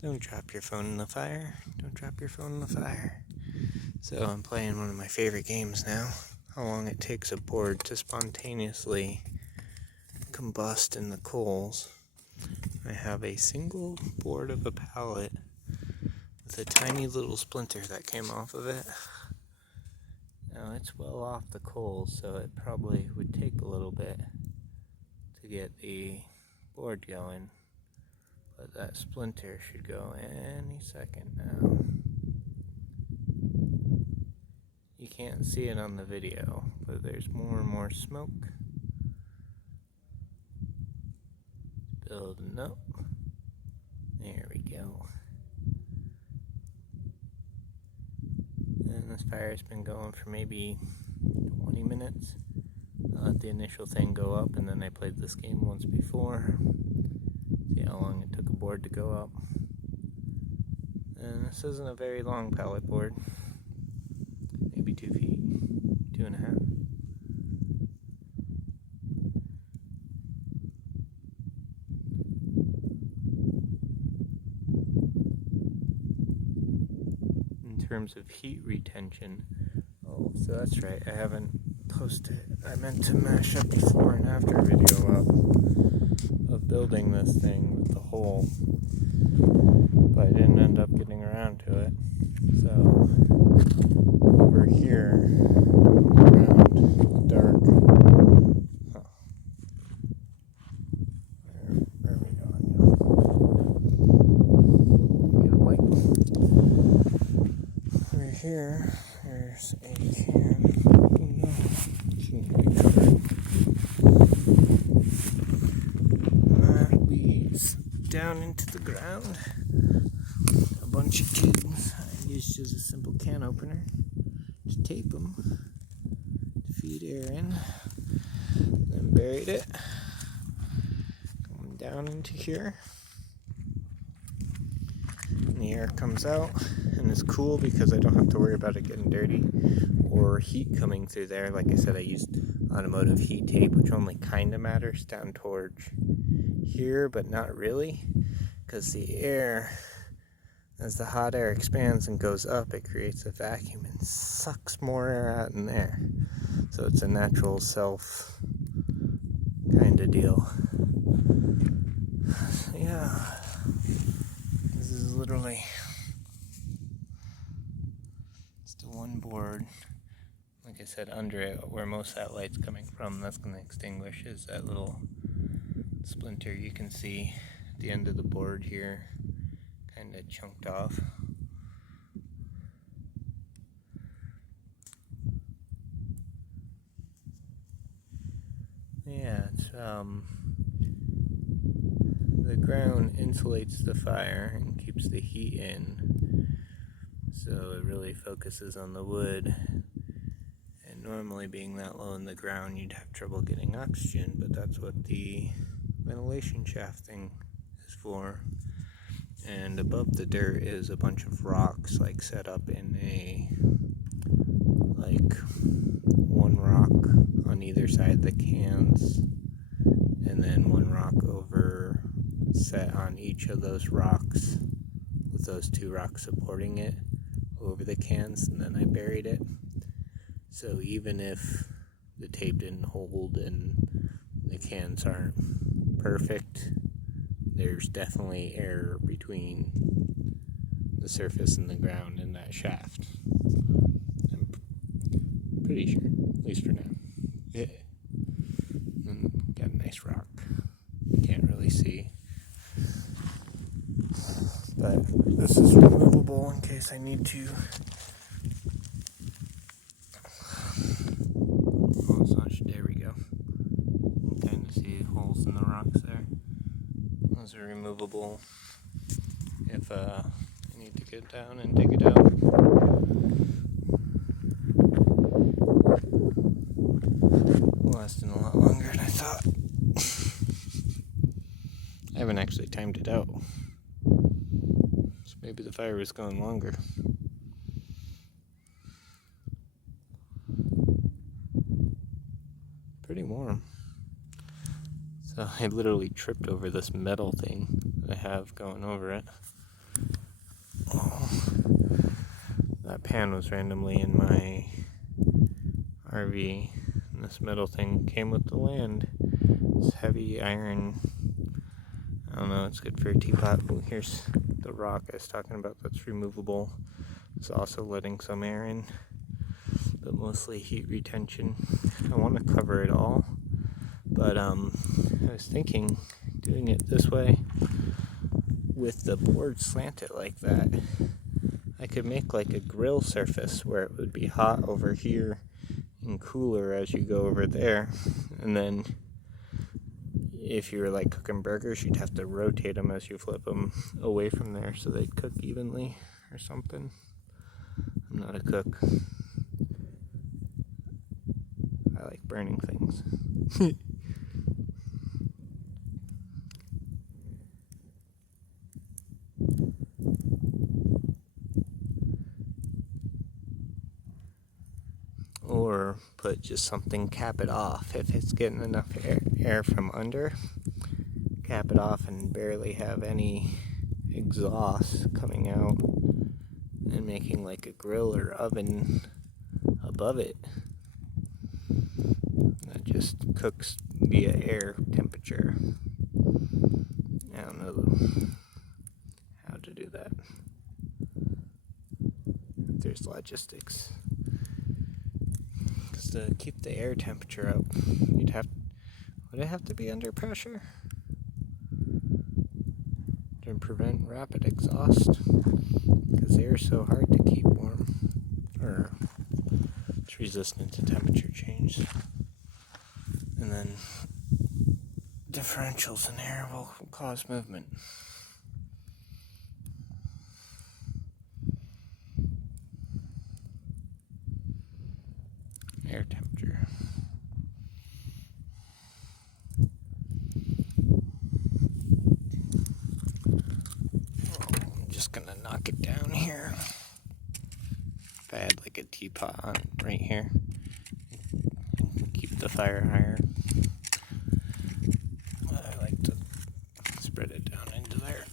Don't drop your phone in the fire. Don't drop your phone in the fire. So I'm playing one of my favorite games now. How long it takes a board to spontaneously combust in the coals. I have a single board of a pallet with a tiny little splinter that came off of it. Now it's well off the coals, so it probably would take a little bit to get the board going. But that splinter should go any second now. You can't see it on the video, but there's more and more smoke. Building up. There we go. And this fire's been going for maybe 20 minutes. I let the initial thing go up, and then I played this game once before. See how long it took a board to go up. And this isn't a very long pallet board. Maybe 2 feet, 2.5. In terms of heat retention, oh, so that's right, I haven't posted, I meant to mash up before and after video up of building this thing with the hole, but I didn't end up getting around to it. So over here, around dark, where are we going? We got light. Over here, there's a can. Oh no, shouldn't be covered. That leads down into the ground. A bunch of tubes. I used just a simple can opener to tape them to feed air in. Then buried it. Going down into here. And the air comes out, and it's cool because I don't have to worry about it getting dirty or heat coming through there. Like I said, I used automotive heat tape, which only kind of matters down towards here, but not really, because the air, as the hot air expands and goes up, it creates a vacuum and sucks more air out in there. So it's a natural self kind of deal. Yeah, this is literally just a one board. Like I said, under it, where most of that light's coming from, that's going to extinguish, is that little splinter you can see at the end of the board here, kind of chunked off. Yeah, it's the ground insulates the fire and keeps the heat in, so it really focuses on the wood. And normally, being that low in the ground, you'd have trouble getting oxygen, but that's what the ventilation shafting is for. And above the dirt is a bunch of rocks, like set up in a, like, one rock on either side of the cans, and then one rock over set on each of those rocks, with those two rocks supporting it over the cans, and then I buried it. So even if the tape didn't hold and the cans aren't perfect, there's definitely air between the surface and the ground in that shaft. I'm pretty sure, at least for now. Yeah. And got a nice rock. Can't really see. But this is removable in case I need to. There we go. You can kind of see holes in the rocks there. Those are removable if I need to get down and dig it out. Lasting a lot longer than I thought. I haven't actually timed it out, so maybe the fire was going longer. Pretty warm. So I literally tripped over this metal thing that I have going over it. that pan was randomly in my RV, and this metal thing came with the land. It's heavy iron. I don't know, it's good for a teapot. Ooh, here's the rock I was talking about that's removable. It's also letting some air in, but mostly heat retention. I want to cover it all, but I was thinking doing it this way with the board slanted like that. I could make like a grill surface where it would be hot over here and cooler as you go over there, and then if you were like cooking burgers, you'd have to rotate them as you flip them away from there so they'd cook evenly or something. I'm not a cook. I like burning things. Or put just something, cap it off. If it's getting enough air from under, cap it off and barely have any exhaust coming out, and making like a grill or oven above it that just cooks via air temperature. I don't know how to do that. There's logistics. Because to keep the air temperature up, would it have to be under pressure to prevent rapid exhaust? Because air is so hard to keep warm, or it's resistant to temperature change. And then differentials in air will cause movement. Air temperature. I'm just gonna knock it down here. If I had like a teapot on right here, keep the fire higher. I like to spread it down into there.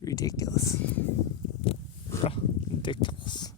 Ridiculous. Ridiculous.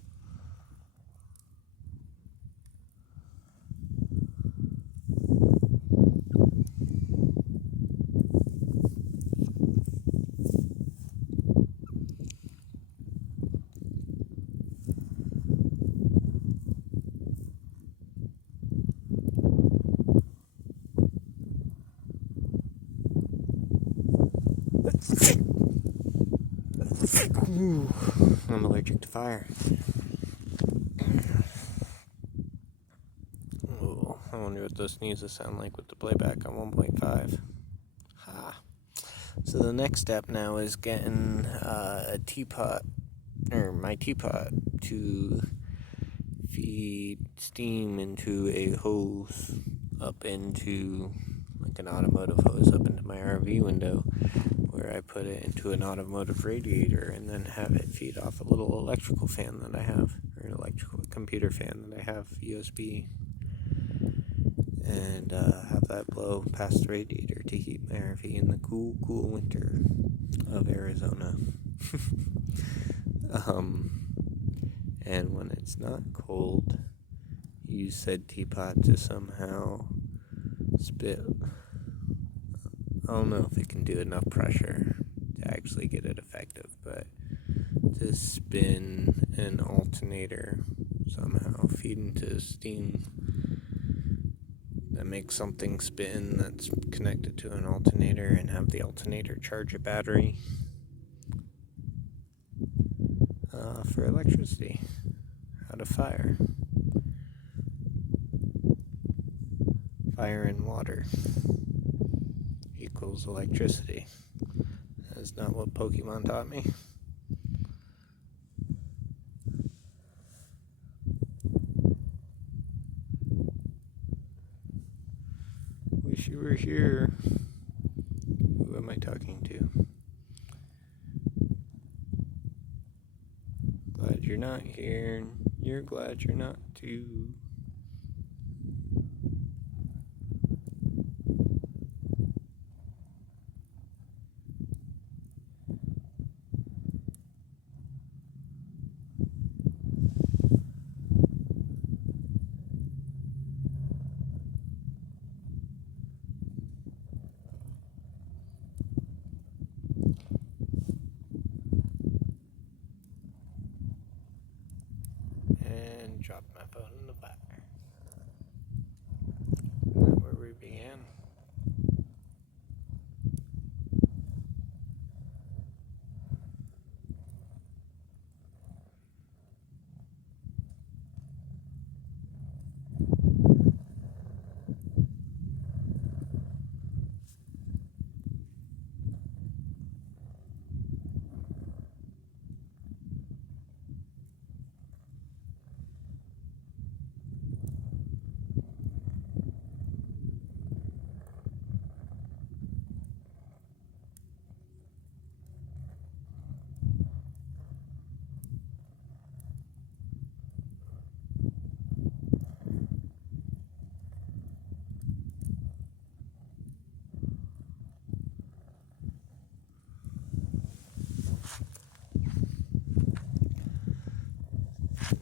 Ooh, I'm allergic to fire. Ooh, I wonder what those sneezes sound like with the playback on 1.5. Ha. So the next step now is getting a teapot, or my teapot, to feed steam into a hose up into, like an automotive hose up into my RV window, where I put it into an automotive radiator and then have it feed off a little electrical fan that I have, or an electrical computer fan that I have USB, and have that blow past the radiator to heat my RV in the cool winter of Arizona. And when it's not cold, use said teapot to somehow spit. I don't know if it can do enough pressure to actually get it effective, but to spin an alternator somehow, feed into steam that makes something spin that's connected to an alternator, and have the alternator charge a battery for electricity out of fire. Fire and water equals electricity. That's not what Pokemon taught me. Wish you were here. Who am I talking to? Glad you're not here. You're glad you're not too. And drop my phone in the fire. Isn't that where we began?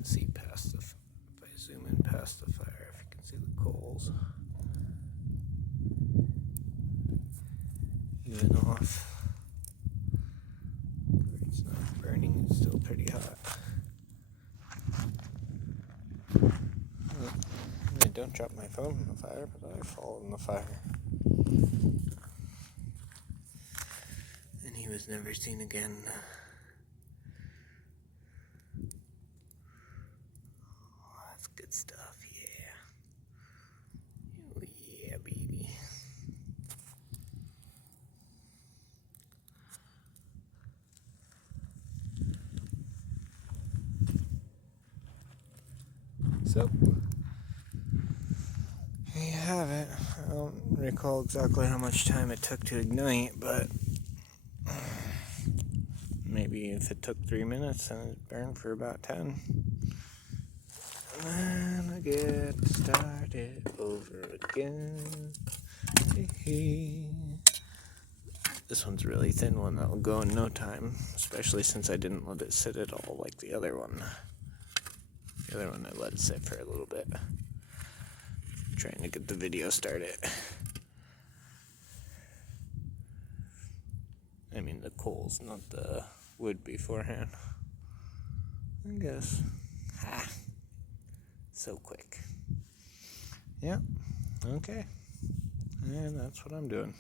See past the. If I zoom in past the fire, if you can see the coals. Even off. It's not burning, it's still pretty hot. I don't drop my phone in the fire, but I fall in the fire. And he was never seen again. Oh, that's good stuff, yeah. Oh, yeah, baby. So, there you have it. I don't recall exactly how much time it took to ignite, but maybe if it took 3 minutes, then it burned for about 10. And then I get started over again. This one's a really thin one that will go in no time, especially since I didn't let it sit at all like the other one. The other one I let it sit for a little bit. Trying to get the video started. I mean the coals, not the wood beforehand. I guess. Ha! So quick. Yep. Okay. And that's what I'm doing.